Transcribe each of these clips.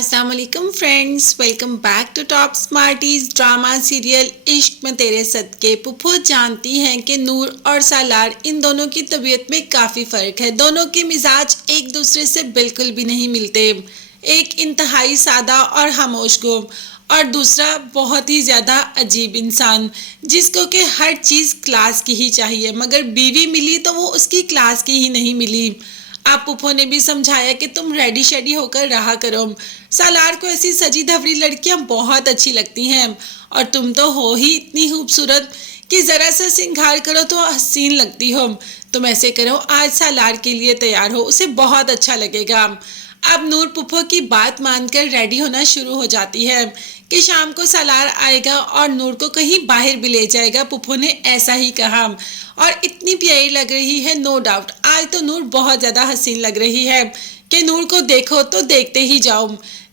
अस्सलाम वालेकुम friends, welcome back to top smarties drama serial इश्क में तेरे सदके। पुप्पो जानती हैं कि नूर और सालार इन दोनों की तबीयत में काफ़ी फ़र्क है। दोनों के मिजाज एक दूसरे से बिल्कुल भी नहीं मिलते। एक इंतहाई सादा और खामोश गो और दूसरा बहुत ही ज़्यादा अजीब इंसान जिसको कि हर चीज़ क्लास की ही चाहिए, मगर बीवी मिली तो वो उसकी क्लास की ही नहीं मिली। आप पुप्पो ने भी समझाया कि तुम रेडी शेडी होकर रहा करो। सालार को ऐसी सजी धवरी लड़कियां बहुत अच्छी लगती हैं और तुम तो हो ही इतनी खूबसूरत कि ज़रा सा सिंगार करो तो हसीन लगती हो। तुम ऐसे करो, आज सालार के लिए तैयार हो, उसे बहुत अच्छा लगेगा। अब नूर पुप्पो की बात मानकर रेडी होना शुरू हो जाती है कि शाम को सालार आएगा और नूर को कहीं बाहर भी ले जाएगा। पुप्पो ने ऐसा ही कहा और इतनी प्यारी लग रही है, नो डाउट। आज तो नूर बहुत ज़्यादा हसीन लग रही है कि नूर को देखो तो देखते ही जाओ,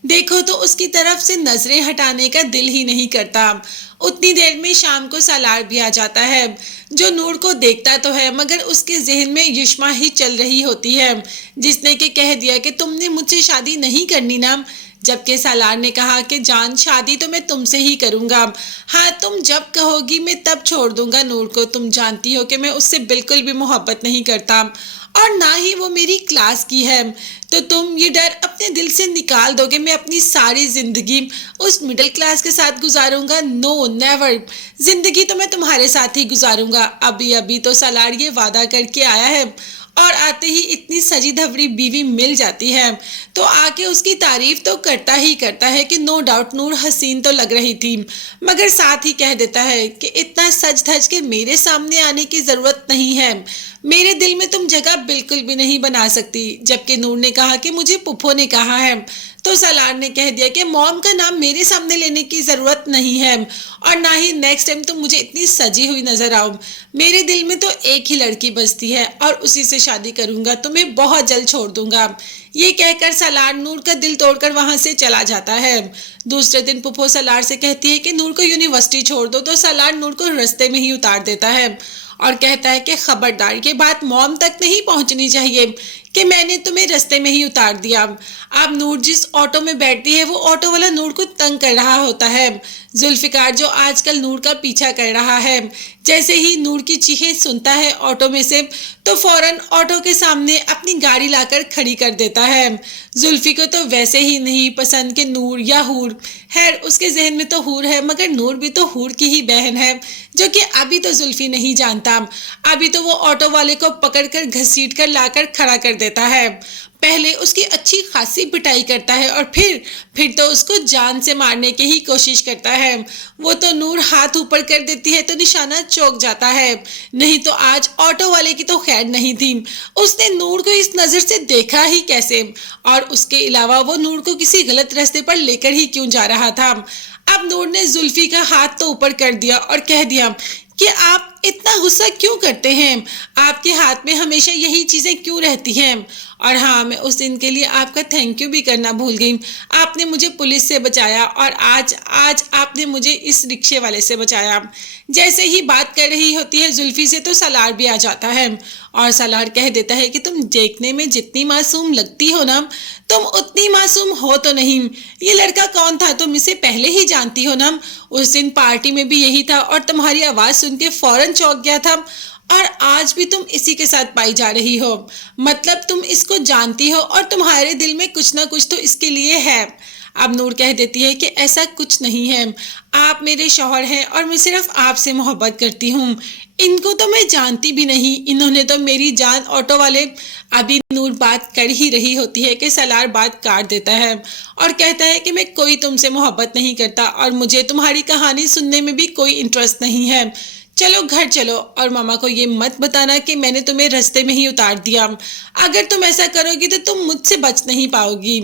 देखो तो उसकी तरफ से नजरें हटाने का दिल ही नहीं करता। उतनी देर में शाम को सालार भी आ जाता है जो नूर को देखता तो है मगर उसके जहन में युष्मा ही चल रही होती है जिसने कि कह दिया कि तुमने मुझसे शादी नहीं करनी ना। जबकि सालार ने कहा कि जान, शादी तो मैं तुमसे ही करूंगा। हाँ, तुम जब कहोगी मैं तब छोड़ दूंगा नूर को। तुम जानती हो कि मैं उससे बिल्कुल भी मोहब्बत नहीं करता और ना ही वो मेरी क्लास की है। तो तुम ये डर अपने दिल से निकाल दोगे मैं अपनी सारी जिंदगी उस मिडिल क्लास के साथ गुजारूंगा? नो नेवर, जिंदगी तो मैं तुम्हारे साथ ही गुजारूंगा। अभी अभी तो सालार ये वादा करके आया है और आते ही इतनी सजी धवरी बीवी मिल जाती है तो आके उसकी तारीफ तो करता ही करता है कि नो डाउट नूर हसीन तो लग रही थी, मगर साथ ही कह देता है कि इतना सज धज के मेरे सामने आने की जरूरत नहीं है, मेरे दिल में तुम जगह बिल्कुल भी नहीं बना सकती। जबकि नूर ने कहा कि मुझे पुप्पो ने कहा है, तो सालार ने कह दिया कि मॉम का नाम मेरे सामने लेने की ज़रूरत नहीं है और ना ही नेक्स्ट टाइम तुम मुझे इतनी सजी हुई नज़र आओ। मेरे दिल में तो एक ही लड़की बसती है और उसी से शादी करूंगा, तुम्हें बहुत जल्द छोड़ दूंगा। ये कहकर सालार नूर का दिल तोड़कर वहां से चला जाता है। दूसरे दिन पुप्पो सालार से कहती है कि नूर को यूनिवर्सिटी छोड़ दो, तो सालार नूर को रास्ते में ही उतार देता है और कहता है कि खबरदार, ये बात मॉम तक नहीं पहुंचनी चाहिए कि मैंने तुम्हें रास्ते में ही उतार दिया। अब नूर जिस ऑटो में बैठती है वो ऑटो वाला नूर को तंग कर रहा होता है। जुल्फिकार जो आजकल नूर का पीछा कर रहा है, जैसे ही नूर की चीखें सुनता है ऑटो में से तो फौरन ऑटो के सामने अपनी गाड़ी लाकर खड़ी कर देता है। जुल्फी को तो वैसे ही नहीं पसंद कि नूर या हूर, खैर उसके जहन में तो हूर है मगर नूर भी तो हूर की ही बहन है जो कि अभी तो जुल्फी नहीं जानता। अभी तो वो ऑटो वाले को पकड़कर घसीट कर लाकर खड़ा कर देता है। पहले उसकी अच्छी खासी पिटाई करता है और फिर तो उसको जान से मारने की ही कोशिश करता है। वो तो नूर हाथ ऊपर कर देती है तो निशाना चौक जाता है। नहीं तो आज ऑटो वाले की तो खैर नहीं थी, उसने नूर को इस नज़र से देखा ही कैसे, और उसके अलावा वो नूर को किसी गलत रास्ते पर लेकर ही क्यों जा रहा था। अब नूर ने जुल्फी का हाथ तो ऊपर कर दिया और कह दिया कि आप इतना गुस्सा क्यों करते हैं, आपके हाथ में हमेशा यही चीज़ें क्यों रहती हैं। और हाँ, मैं उस दिन के लिए आपका थैंक यू भी करना भूल गई। आपने मुझे पुलिस से बचाया और आज आपने मुझे इस रिक्शे वाले से बचाया। जैसे ही बात कर रही होती है जुल्फी से तो सालार भी आ जाता है और सालार कह देता है कि तुम देखने में जितनी मासूम लगती हो ना, तुम उतनी मासूम हो तो नहीं। ये लड़का कौन था, तुम इसे पहले ही जानती हो ना। उस दिन पार्टी में भी यही था और तुम्हारी आवाज़ सुन के फौरन चौंक गया था और आज भी तुम इसी के साथ पाई जा रही हो। मतलब तुम इसको जानती हो और तुम्हारे दिल में कुछ ना कुछ तो इसके लिए है। अब नूर कह देती है कि ऐसा कुछ नहीं है, आप मेरे शौहर हैं और मैं सिर्फ आपसे मोहब्बत करती हूँ। इनको तो मैं जानती भी नहीं, इन्होंने तो मेरी जान। ऑटो वाले, अभी नूर बात कर ही रही होती है कि सालार बात काट देता है और कहता है कि मैं कोई तुमसे मोहब्बत नहीं करता और मुझे तुम्हारी कहानी सुनने में भी कोई इंटरेस्ट नहीं है। चलो घर चलो और मामा को ये मत बताना कि मैंने तुम्हें रास्ते में ही उतार दिया। अगर तुम ऐसा करोगी तो तुम मुझसे बच नहीं पाओगी।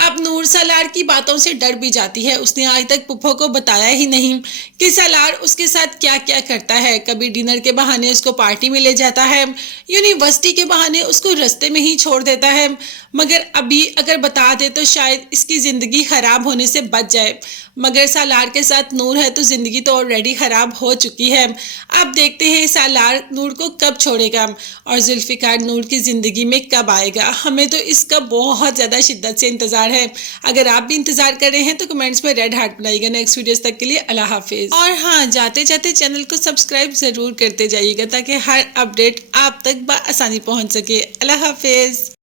अब नूर सालार की बातों से डर भी जाती है। उसने आज तक पुप्पो को बताया ही नहीं कि सालार उसके साथ क्या क्या करता है। कभी डिनर के बहाने उसको पार्टी में ले जाता है, यूनिवर्सिटी के बहाने उसको रास्ते में ही छोड़ देता है, मगर अभी अगर बता दे तो शायद इसकी ज़िंदगी ख़राब होने से बच जाए। मगर सालार के साथ नूर है तो ज़िंदगी तो ऑलरेडी ख़राब हो चुकी है। अब देखते हैं सालार नूर को कब छोड़ेगा और जुल्फ़िकार नूर की ज़िंदगी में कब आएगा। हमें तो इसका बहुत ज़्यादा शिद्दत से इंतज़ार है। अगर आप भी इंतज़ार कर रहे हैं तो कमेंट्स में रेड हार्ट बनाइएगा। नेक्स्ट वीडियोस तक के लिए अल्लाह हाफिज़। और हाँ, जाते जाते चैनल को सब्सक्राइब ज़रूर करते जाइएगा ताकि हर अपडेट आप तक बआसानी पहुँच सके। अल्लाह हाफिज़।